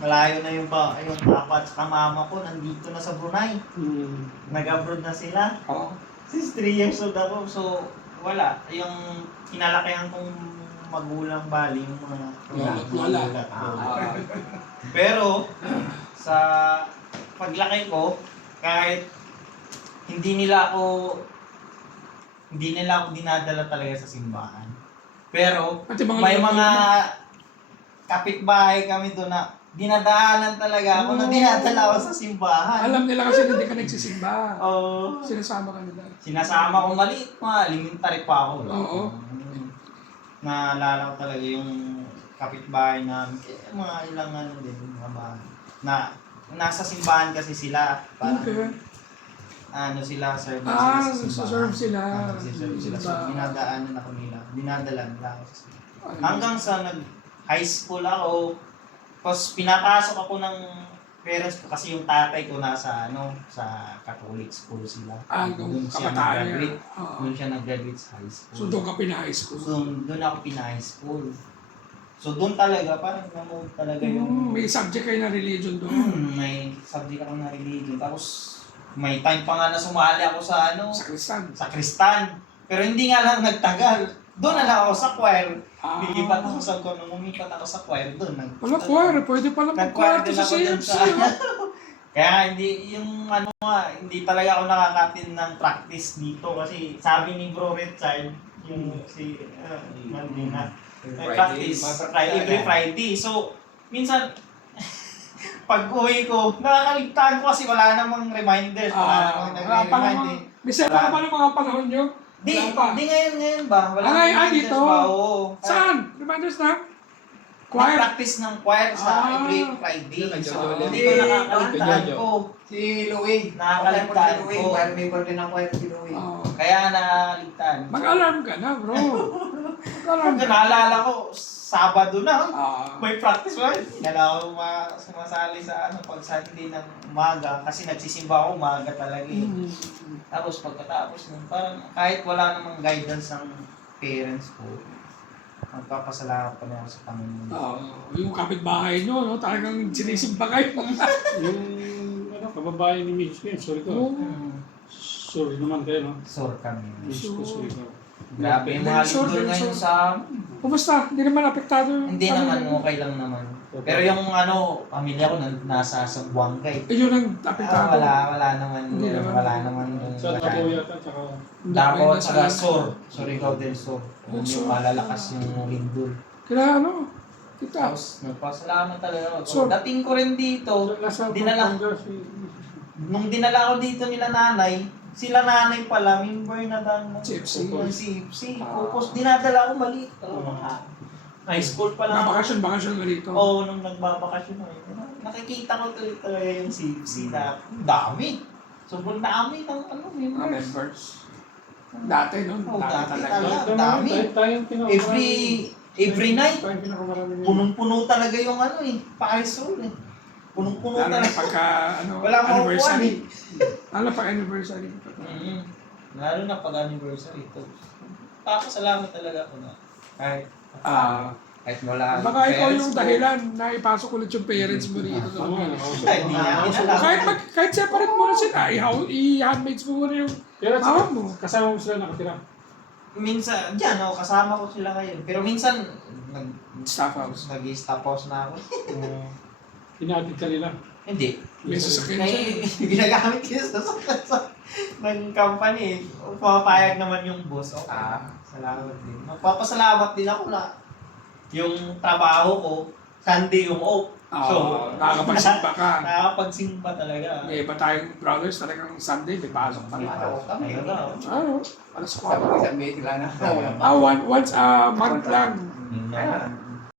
Malayo na yung papa at saka mama ko, nandito na sa Brunei. Nag-abroad na sila. Oo. Since 3 years old ako, so wala. Yung kinalakihan kong magulang bali, yung mga Lola. Pero, sa paglaki ko, kahit hindi nila ako dinadala talaga sa simbahan. Pero, may mga kapitbahay kami doon na dinadaanan talaga ako na dinadala ako sa simbahan. Alam nila kasi hindi ka nagsisimba. Oo. Sinasama ka nila. Sinasama ko maliit, mga elementary pa ako. Oo. Naalala ko talaga yung kapitbahay namin. Mga ilang ano din, mga bahay. Na nasa simbahan kasi sila. Parang, Okay. ano sila, service Serve sila. Serve sila. So, dinadaanan ako nila. Dinadala nila ako sa simbahan. Hanggang sa high school ako, tapos pinapasok ako ng parents ko kasi yung tatay ko nasa sa Catholic school sila. Doon siya nag-graduate. Doon siya nag-graduate sa high school. So doon ka pina-high school? So doon ako pina-high school. So doon talaga, parang namold talaga yung... May subject kayo na religion doon? May subject ako na religion. Tapos may time pa nga na sumali ako sa Sa Kristan? Sa Kristan. Pero hindi nga lang nagtagal. Doon na lang ako sa choir. Lilipat ako sa choir. Nung umipat ako sa choir, doon. Wala choir. Pwede pala mag-choir din sa ako dun CFC. Kaya hindi talaga ako nakakatin ng practice dito. Kasi sabi ni Bro Richard, yung si Mandina, may practice every Friday. So, minsan, pag uwi ko, nakakaligtaan ko kasi wala namang reminders. Wala namang nag-remind. Bisa pa ba ng mga panahon nyo? Di ngayon ba? Wala dito? Ba? Oo. Saan? Reminders na? Choir? Practice ng choir sa every Friday. So, hindi ko nakakaligtaan ko. Si Louie. Nakakaligtaan ko. Para member din ng choir si Louie. Kaya nakakaligtaan ko. Mag-alarm ka na, bro. Mag-alarm ka. Naalala ko, Sabado na. Ah. May practice ba? Hindi na ako sumasali sa pag Sunday ng umaga. Kasi nagsisimba ako umaga talaga eh. Tapos pagkatapos nun, parang kahit wala namang guidance ng parents ko, magpapasalamat pa niya ako sa Panginoon. Yung kapitbahay nyo, no? Talagang sinisimba kayo. Yung kababae ni Mrs. Ken, sorry ko. Sorry naman kayo, no? Sure kami. Mrs. ko, sorry ko. Grabe yung mga Sure, lindol sure. ngayon sa... Kumusta? Hindi naman apektado yung Hindi naman, pamilya? okay lang naman. Pero yung pamilya ko nasa Sambuanga eh. Yun ang apektado. Wala naman. Hindi naman. Wala naman yung... Sa Davao yata, tsaka... Davao at saka Surigao del Sur. Yung Sur. malalakas yung lindol. Kaya kita. Tapos nagpasalamat talaga ako. Sur. Dating ko rin dito, Nasa dinala- Pampanga si... nung dinala ko dito nila nanay, sila nanay pala, member na ng CFC. CFC. Tapos dinadala ko maliit. High school pa lang. Bakasyon ka rito. Oo, nung nagbabakasyon ako. Nakikita ko tuloy talaga yung CFC na dami. Sobrang dami ng Mga members. members. Dati nun. Oo, dati talaga. talaga. Dami. Every night, Tayong pinakamarami niya. punong-puno talaga yung Paris Roll eh. Punong-puno Lalo na talaga. pagka Wala akong anniversary. Lalo na pag anniversary. Lalo na pag anniversary ito. Papasalamat talaga ako na kahit wala. Baka ikaw yung dahilan na ipasok ulit yung parents mo rito. Ay, hindi niya. Kahit separate mo na sila, i-handmaids mo muna yung Pero mama mo. kasama mo sila nakatira. Minsan, kasama ko sila ngayon. Pero minsan, Staff house. nag-stop house na ako. Inaatid ka nila. Hindi. May sasakyan siya. Ginagamit ko sa ng company. Pumapayag naman yung boss. Okay. Salamat din. Magpapasalamat din ako na yung trabaho ko, Sunday yung off. Nakakapagsimba ka. Nakakapagsimba talaga. May iba tayong brothers talagang Sunday, may pasok pa rin. Ayun na. Alas 4. Isang meeting lang na. Once a month lang. Yun na.